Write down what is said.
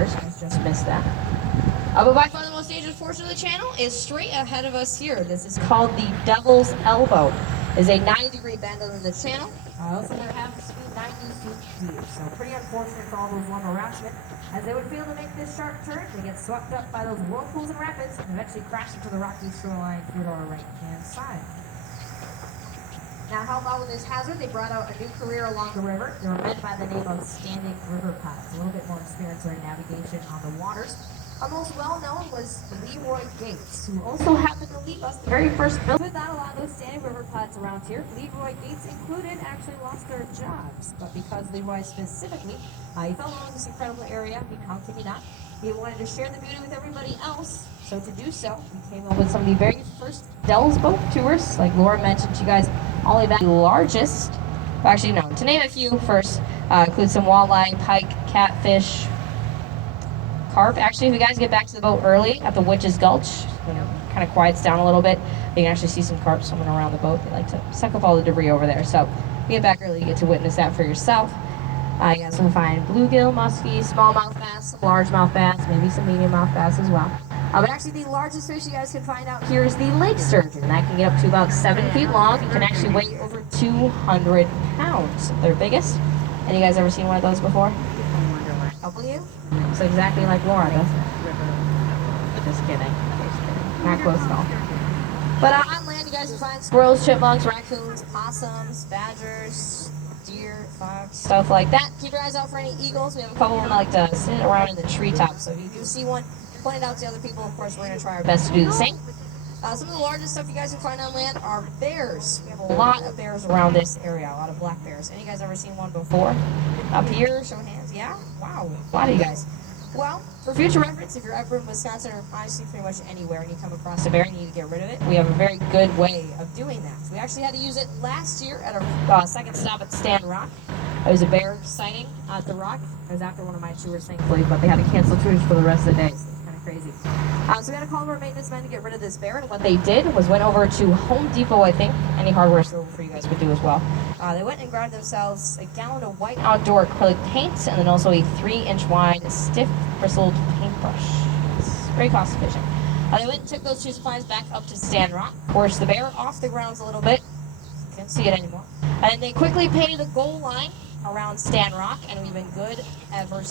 waters. Just missed that. But by far the most dangerous portion of the channel is straight ahead of us here. This is called the Devil's Elbow. It's a 90-degree bend under the channel. Also, we're having to speed 90 feet deep. So pretty unfortunate for all those lumber raftsmen. As they would fail to make this sharp turn, they get swept up by those whirlpools and rapids and eventually crash into the rocky shoreline through our right-hand side. Now, to help out with this hazard, they brought out a new career along the river. They were meant by the name of standing river pods. A little bit more experience in navigation on the waters. Our most well-known was Leroy Gates, who also happened to leave us the very first build. Without a lot of those standing river pods around here, Leroy Gates included actually lost their jobs. But because Leroy specifically, he fell in love with this incredible area, how can you not? He wanted to share the beauty with everybody else. So to do so, we came up with some of the very first Del's boat tours. Like Laura mentioned, you guys all the way back. The largest, actually no, to name a few first, include some walleye, pike, catfish, carp. Actually, if you guys get back to the boat early at the Witch's Gulch, when it kind of quiets down a little bit, you can actually see some carp swimming around the boat. They like to suck up all the debris over there. So if you get back early, you get to witness that for yourself. You guys can find bluegill, muskie, smallmouth bass, largemouth bass, maybe some medium-mouth bass as well. But actually the largest fish you guys can find out here is the lake sturgeon. That can get up to about 7 feet long. It can actually weigh over 200 pounds. They're biggest. And you guys ever seen one of those before? A couple of you? Looks exactly like Laura does. Just kidding. Not close at all. But on land you guys can find squirrels, chipmunks, raccoons, possums, badgers, deer, fox, stuff like that. Keep your eyes out for any eagles. We have a couple of them that like to sit around in the treetops. So if you do see one, point it out to other people. Of course, we're going to try our best to do the same. Some of the largest stuff you guys can find on land are bears. We have a lot of bears around this area, a lot of black bears. Any guys ever seen one before? Up here, show hands. Yeah? Wow, a lot of you guys. Well, for future reference, if you're ever in Wisconsin or honestly pretty much anywhere and you come across a bear and you need to get rid of it, we have a very good way of doing that. We actually had to use it last year at our second stop at Stand Rock. It was a bear sighting at the Rock. It was after one of my tours, thankfully, but they had to cancel tours for the rest of the day. Crazy. So we had to call our maintenance men to get rid of this bear, and what they did was went over to Home Depot, I think. Any hardware store for you guys would do as well. They went and grabbed themselves a gallon of white outdoor acrylic paint, and then also a 3-inch wide stiff bristled paintbrush. It's very cost efficient. They went and took those two supplies back up to Stand Rock, forced the bear off the grounds a little bit. Couldn't see it anymore. And they quickly painted the goal line around Stand Rock, and we've been good ever since.